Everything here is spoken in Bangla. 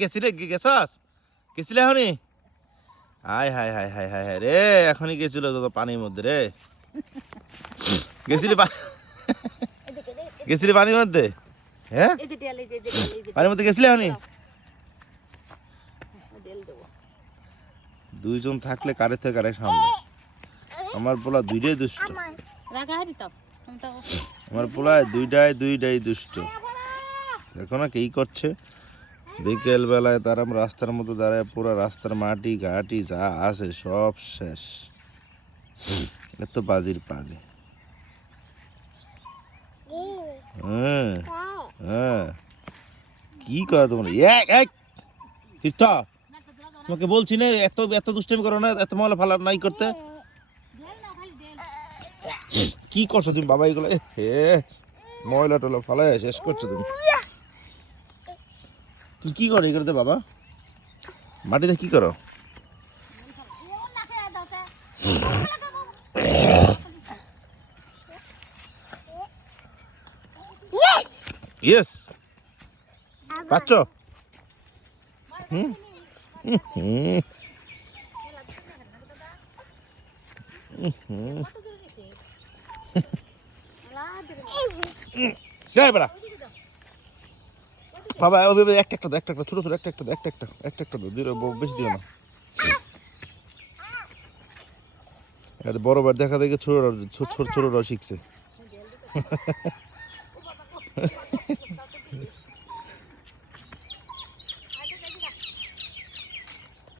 গেছি রে, গেছস? গেছিলে এখনই? High high high high high high রে, এখনই গেছিল তো পানির মধ্যে রে। গেছিলি গেছিলি পানির মধ্যে? হ্যাঁ, পানির মধ্যে গেছিলি এখনই? দুইজন থাকলে কারে থেকে কারে সামনে। আমার পোলা দুইটাই দুষ্ট, আমার পোলা দুইটাই দুষ্ট। দেখো না কি করছে, বিকেল বেলায় তার রাস্তার মধ্যে দাঁড়ায়, পুরো রাস্তার মাটি ঘাটি যা আছে সব শেষ। এত বাজির পাজি। হ্যাঁ হ্যাঁ, কি করা তোমরা? তীর্থ, তোমাকে বলছি না এত এত দুষ্টামি করো না, এত ময়লা ফালা নাই করতে। কি করছো তুমি বাবা এগুলো? হে, ময়লা টলা ফালাই শেষ করছো তুমি। তুমি কি করো এগুলোতে বাবা? মাটিতে কি করো? ইয়েস, পাচ্ছ? হুম হুম হুম। বাবা একটা একটা একটা ছোট ছোট একটা একটা একটা একটা একটা একটা বেশি দিও না। বড় বার দেখা দেখে ছোট ছোট ছোটরা শিখছে।